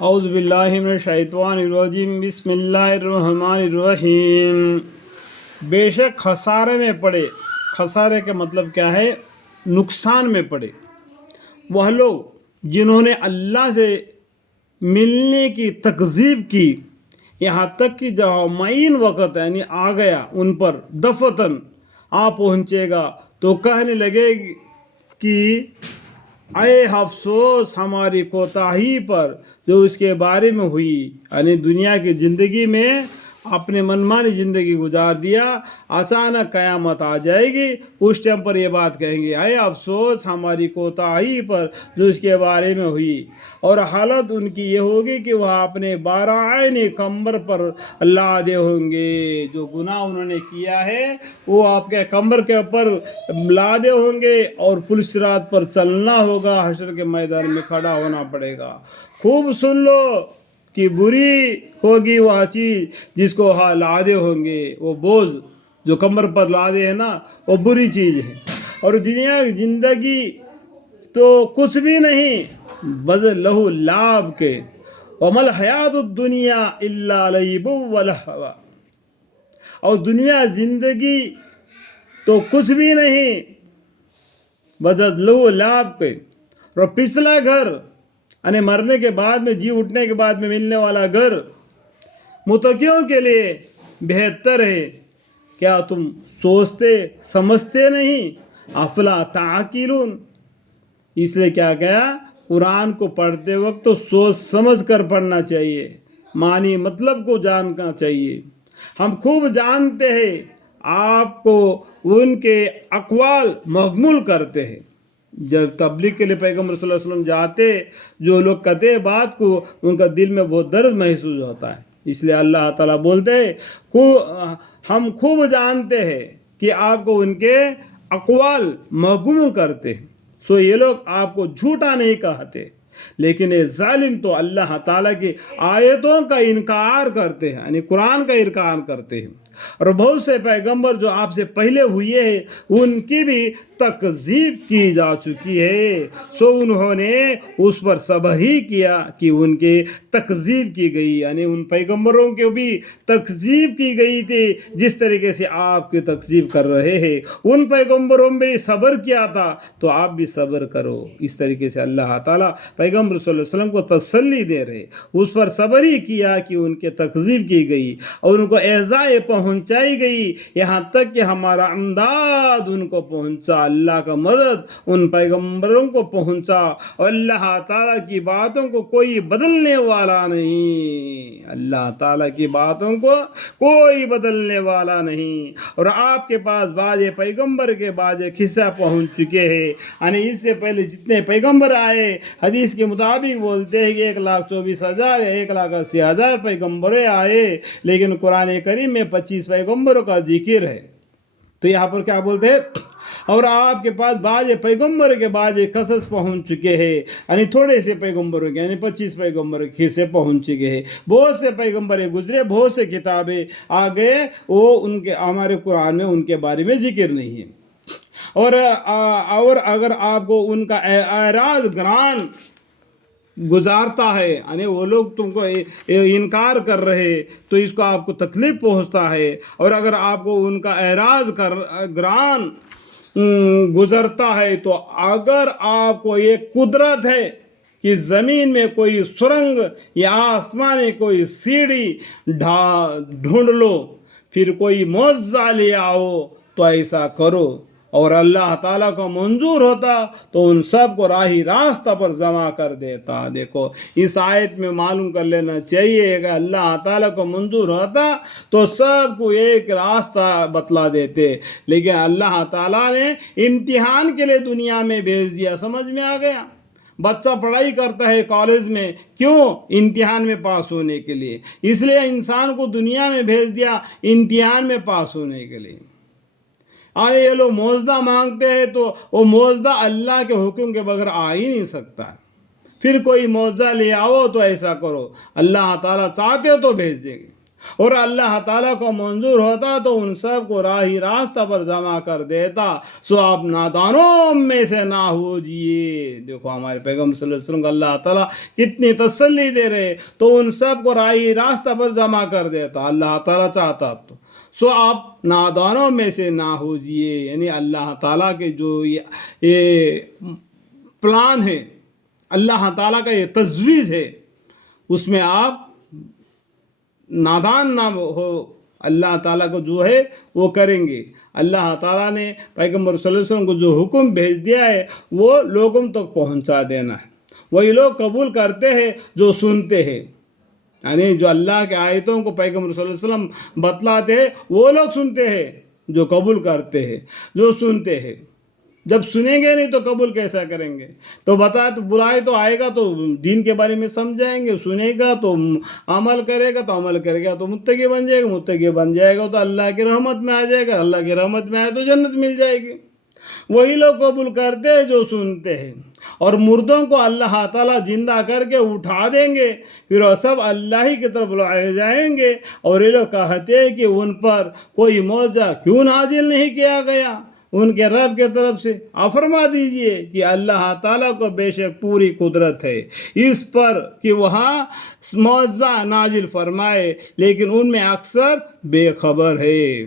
اعوذ باللہ من الشیطان الرجیم بسم اللہ الرحمن الرحیم۔ بے شک خسارے میں پڑے، خسارے کا مطلب کیا ہے؟ نقصان میں پڑے وہ لوگ جنہوں نے اللہ سے ملنے کی تکذیب کی، یہاں تک کہ جب معین وقت یعنی آ گیا ان پر، دفتن آ پہنچے گا تو کہنے لگے کہ اے افسوس ہماری کوتاہی پر جو اس کے بارے میں ہوئی، یعنی دنیا کی زندگی میں اپنے منمانی زندگی گزار دیا، اچانک قیامت آ جائے گی، اس ٹائم پر یہ بات کہیں گے اے افسوس ہماری کوتاہی پر جو اس کے بارے میں ہوئی، اور حالت ان کی یہ ہوگی کہ وہ اپنے بارعین کمبر پر لادے ہوں گے، جو گناہ انہوں نے کیا ہے وہ آپ کے کمبر کے اوپر لادے ہوں گے، اور پل صراط پر چلنا ہوگا، حشر کے میدان میں کھڑا ہونا پڑے گا۔ خوب سن لو کہ بری ہوگی وہ چیز جس کو لادے ہوں گے، وہ بوجھ جو کمر پر لادے ہیں نا، وہ بری چیز ہے۔ اور دنیا کی زندگی تو کچھ بھی نہیں بدل لہو لعب کے، وَمَا الْحَيَاةُ الدُّنْيَا إِلَّا لَعِبٌ وَلَهْوٌ، اور دنیا زندگی تو کچھ بھی نہیں بدل لہو لعب پہ، اور پچھلا گھر یعنی مرنے کے بعد میں، جی اٹھنے کے بعد میں ملنے والا گھر متقیوں کے لیے بہتر ہے۔ کیا تم سوچتے سمجھتے نہیں؟ افلا تعقلون۔ اس لیے کیا گیا، قرآن کو پڑھتے وقت تو سوچ سمجھ کر پڑھنا چاہیے، معنی مطلب کو جاننا چاہیے۔ ہم خوب جانتے ہیں آپ کو ان کے اقوال مغمول کرتے ہیں۔ جب تبلیغ کے لیے پیغمبر صلی اللہ علیہ وسلم جاتے، جو لوگ کہتے بات کو، ان کا دل میں بہت درد محسوس ہوتا ہے۔ اس لیے اللہ تعالیٰ بولتے ہیں ہم خوب جانتے ہیں کہ آپ کو ان کے اقوال مغمول کرتے ہیں، سو یہ لوگ آپ کو جھوٹا نہیں کہتے، لیکن یہ ظالم تو اللہ تعالیٰ کی آیتوں کا انکار کرتے ہیں، یعنی قرآن کا انکار کرتے ہیں۔ اور بہت سے پیغمبر جو آپ سے پہلے ہوئے ہیں ان کی بھی تکذیب کی جا چکی ہے، سو انہوں نے اس پر صبر ہی کیا کہ ان کے تکذیب کی گئی، یعنی ان پیغمبروں کے بھی تکذیب کی گئی تھی جس طریقے سے آپ کی تکذیب کر رہے ہیں۔ ان پیغمبروں میں صبر کیا تھا تو آپ بھی صبر کرو۔ اس طریقے سے اللہ تعالیٰ پیغمبر صلی اللہ علیہ وسلم کو تسلی دے رہے، اس پر صبر ہی کیا کہ ان کے تکذیب کی گئی اور ان کو ایذا پہنچائی گئی، یہاں تک کہ ہمارا امداد ان کو پہنچا، اللہ کا مدد ان پیغمبروں کو پہنچا، اور اللہ تعالیٰ کی باتوں کو کوئی بدلنے والا نہیں، اللہ تعالیٰ کی باتوں کو کوئی بدلنے والا نہیں۔ اور آپ کے پاس بعض پیغمبر کے بعض قصہ پہنچ چکے ہیں، یعنی اس سے پہلے جتنے پیغمبر آئے حدیث کے مطابق بولتے ہیں کہ 1,24,000 1,80,000 پیغمبریں آئے، لیکن قرآن کریم میں 25 پیغمبروں کا ذکر ہے۔ تو یہاں پر کیا بولتے ہیں، اور آپ کے پاس بعض پیغمبر کے بعد قصص پہنچ چکے ہیں، یعنی تھوڑے سے پیغمبروں کے، یعنی 25 پیغمبر کے سے پہنچ چکے ہیں، بہت سے پیغمبر گزرے، بہت سے کتابیں آ گئے، وہ ان کے ہمارے قرآن میں ان کے بارے میں ذکر نہیں ہے۔ اور اگر آپ کو ان کا اعراض گران گزارتا ہے، یعنی وہ لوگ تم کو انکار کر رہے تو اس کو آپ کو تکلیف پہنچتا ہے، اور اگر آپ کو ان کا اعراض گران گزرتا ہے تو اگر آپ کو یہ قدرت ہے کہ زمین میں کوئی سرنگ یا آسمان میں کوئی سیڑھی ڈھونڈ لو، پھر کوئی معجزہ لے آؤ تو ایسا کرو، اور اللہ تعالیٰ کو منظور ہوتا تو ان سب کو راہی راستہ پر جمع کر دیتا۔ دیکھو اس آیت میں معلوم کر لینا چاہیے کہ اللہ تعالیٰ کو منظور ہوتا تو سب کو ایک راستہ بتلا دیتے، لیکن اللہ تعالیٰ نے امتحان کے لیے دنیا میں بھیج دیا۔ سمجھ میں آ گیا؟ بچہ پڑھائی کرتا ہے کالج میں، کیوں؟ امتحان میں پاس ہونے کے لیے، اس لیے انسان کو دنیا میں بھیج دیا امتحان میں پاس ہونے کے لیے۔ اور یہ لوگ معجزہ مانگتے ہیں تو وہ معجزہ اللہ کے حکم کے بغیر آ ہی نہیں سکتا، پھر کوئی معجزہ لے آؤ تو ایسا کرو، اللہ تعالیٰ چاہتے ہو تو بھیج دیں گے۔ اور اللہ تعالیٰ کو منظور ہوتا تو ان سب کو راہی راستہ پر جمع کر دیتا. سو آپ نادانوں میں سے نہ ہوجیے. دیکھو ہمارے پیغمبر صلی اللہ علیہ وسلم کو اللہ تعالیٰ کتنی تسلی دے رہے. تو ان سب کو راہی راستہ پر جمع کر دیتا اللہ تعالیٰ چاہتا تو. سو آپ نادانوں میں سے نہ ہوجیے. یعنی اللہ تعالیٰ کے جو یہ پلان ہے، اللہ تعالیٰ کا یہ تجویز ہے، اس میں آپ نادان نہ ہو. اللہ تعالیٰ کو جو ہے وہ کریں گے. اللہ تعالیٰ نے پیغمبر صلی اللہ علیہ وسلم کو جو حکم بھیج دیا ہے وہ لوگوں تک پہنچا دینا ہے. وہی لوگ قبول کرتے ہیں جو سنتے ہیں. یعنی جو اللہ کے آیتوں کو پیغمبر صلی اللہ علیہ وسلم بتلاتے ہیں وہ لوگ سنتے ہیں جو قبول کرتے ہیں، جو سنتے ہیں. جب سنیں گے نہیں تو قبول کیسا کریں گے؟ تو تو برائے تو آئے گا تو دین کے بارے میں سمجھائیں گے، سنے گا تو عمل کرے گا، تو عمل کرے گا تو متقی بن جائے گا، متقی بن جائے گا تو اللہ کی رحمت میں آ جائے گا، اللہ کی رحمت میں آئے تو جنت مل جائے گی. وہی لوگ قبول کرتے ہیں جو سنتے ہیں. اور مردوں کو اللہ تعالیٰ زندہ کر کے اٹھا دیں گے، پھر وہ سب اللہ ہی کی طرف لائے جائیں گے. اور یہ لوگ کہتے ہیں کہ ان پر کوئی معجزہ کیوں نازل نہیں کیا گیا ان کے رب کے طرف سے. آپ فرما دیجئے کہ اللہ تعالیٰ کو بے شک پوری قدرت ہے اس پر کہ وہاں معجزہ نازل فرمائے، لیکن ان میں اکثر بے خبر ہے.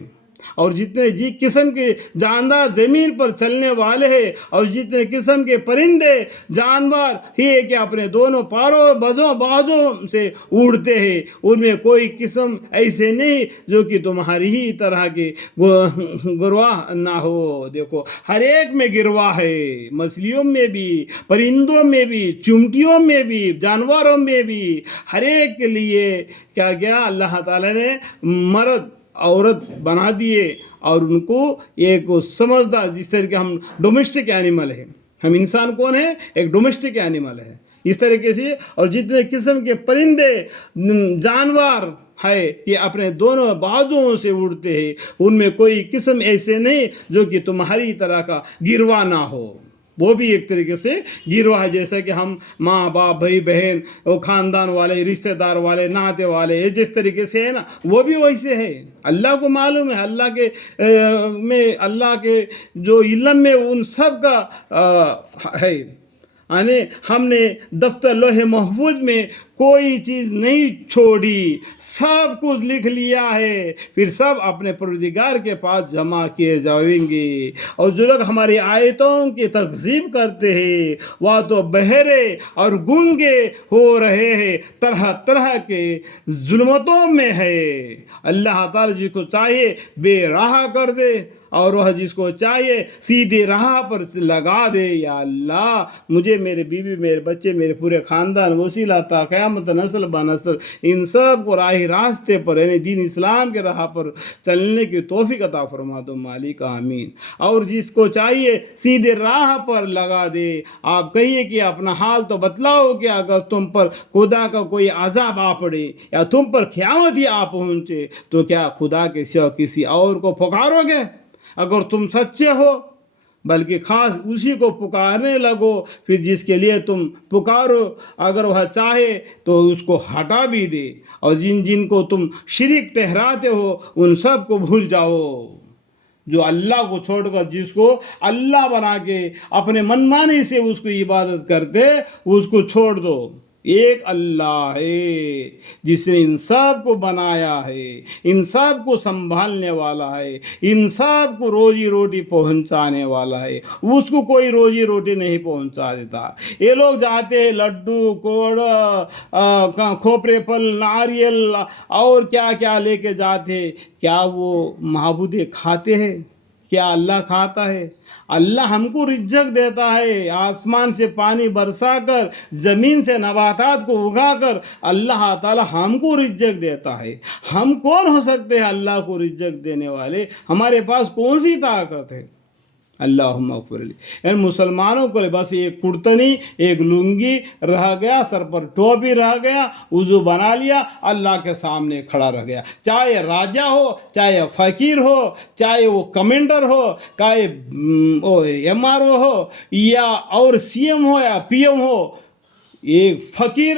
اور جتنے قسم کے جاندار زمین پر چلنے والے ہیں اور جتنے قسم کے پرندے جانور ہی ہے کہ اپنے دونوں پاروں بازوں سے اڑتے ہیں، ان میں کوئی قسم ایسے نہیں جو کہ تمہاری ہی طرح کے گرواہ نہ ہو. دیکھو ہر ایک میں گرواہ ہے، مچھلیوں میں بھی، پرندوں میں بھی، چمٹیوں میں بھی، جانوروں میں بھی. ہر ایک کے لیے کیا اللہ تعالیٰ نے مرد عورت بنا دیے اور ان کو ایک سمجھدار، جس طرح کہ ہم ڈومیسٹک اینیمل ہیں. ہم انسان کون ہیں؟ ایک ڈومیسٹک اینیمل ہے. اس طریقے سے اور جتنے قسم کے پرندے جانور ہے کہ اپنے دونوں بازوؤں سے اڑتے ہیں، ان میں کوئی قسم ایسے نہیں جو کہ تمہاری طرح کا گروا نہ ہو. وہ بھی ایک طریقے سے گروہ ہے، جیسا کہ ہم ماں باپ بھائی بہن اور خاندان والے رشتہ دار والے ناتے والے جس طریقے سے ہے نا، وہ بھی ویسے ہے. اللہ کو معلوم ہے، اللہ کے جو علم میں ان سب کا ہے. یعنی ہم نے دفتر لوح محفوظ میں کوئی چیز نہیں چھوڑی، سب کچھ لکھ لیا ہے. پھر سب اپنے پروردگار کے پاس جمع کیے جائیں گے. اور جو لوگ ہماری آیتوں کی تکذیب کرتے ہیں وہ تو بہرے اور گنگے ہو رہے ہیں، طرح طرح کے ظلمتوں میں ہے. اللہ تعالیٰ جس کو چاہیے بے راہ کر دے اور وہ جس کو چاہیے سیدھی راہ پر لگا دے. یا اللہ مجھے، میرے بیوی، میرے بچے، میرے پورے خاندان وسیلہ تا قیامت نسل بنسل ان سب کو راہ راستے پر یعنی دین اسلام کے راہ پر چلنے کی توفیق عطا فرما دو مالک آمین. اور جس کو چاہیے سیدھے راہ پر لگا دے. آپ کہیے کہ اپنا حال تو بتلاؤ کہ اگر تم پر خدا کا کوئی عذاب آ پڑے یا تم پر قیامت ہی آ پہنچے تو کیا خدا کے سوا کسی اور کو پکارو گے؟ اگر تم سچے ہو بلکہ خاص اسی کو پکارنے لگو. پھر جس کے لیے تم پکارو اگر وہ چاہے تو اس کو ہٹا بھی دے. اور جن کو تم شریک ٹھہراتے ہو ان سب کو بھول جاؤ. جو اللہ کو چھوڑ کر جس کو اللہ بنا کے اپنے منمانی سے اس کو عبادت کرتے اس کو چھوڑ دو. ایک اللہ ہے جس نے ان سب کو بنایا ہے، ان سب کو سنبھالنے والا ہے، ان سب کو روزی روٹی پہنچانے والا ہے. اس کو کوئی روزی روٹی نہیں پہنچا دیتا. یہ لوگ جاتے ہیں لڈو کوڑا کھوپرے پھل ناریل اور کیا کیا لے کے جاتے. کیا وہ معبود کھاتے ہیں؟ کیا اللہ کھاتا ہے؟ اللہ ہم کو رزق دیتا ہے، آسمان سے پانی برسا کر زمین سے نباتات کو اگا کر اللہ تعالی ہم کو رزق دیتا ہے. ہم کون ہو سکتے ہیں اللہ کو رزق دینے والے؟ ہمارے پاس کون سی طاقت ہے؟ اللہم اغفر لی. یعنی مسلمانوں کو بس ایک کرتنی ایک لنگی رہ گیا، سر پر ٹوپی رہ گیا، وضو بنا لیا، اللہ کے سامنے کھڑا رہ گیا. چاہے راجہ ہو، چاہے فقیر ہو، چاہے وہ کمانڈر ہو، چاہے ایم آر او ہو یا اور سی ایم ہو یا پی ایم ہو، ایک فقیر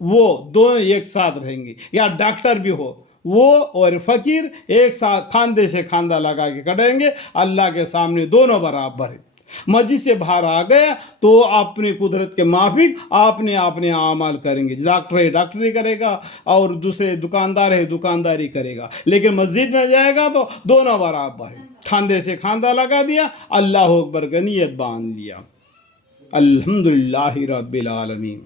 وہ دونوں ایک ساتھ رہیں گے. یا ڈاکٹر بھی ہو وہ اور فقیر ایک ساتھ کھاندے سے کھاندہ لگا کے کھڑیں گے، اللہ کے سامنے دونوں برابر ہیں۔ مسجد سے باہر آ گیا تو اپنی قدرت کے موافق آپ نے اپنے اعمال کریں گے، ڈاکٹر ہے ڈاکٹری کرے گا اور دوسرے دکاندار ہے دکانداری کرے گا، لیکن مسجد میں جائے گا تو دونوں برابر ہیں، کھاندے سے کھاندہ لگا دیا، اللہ اکبر کا نیت باندھ لیا۔ الحمدللہ رب العالمین۔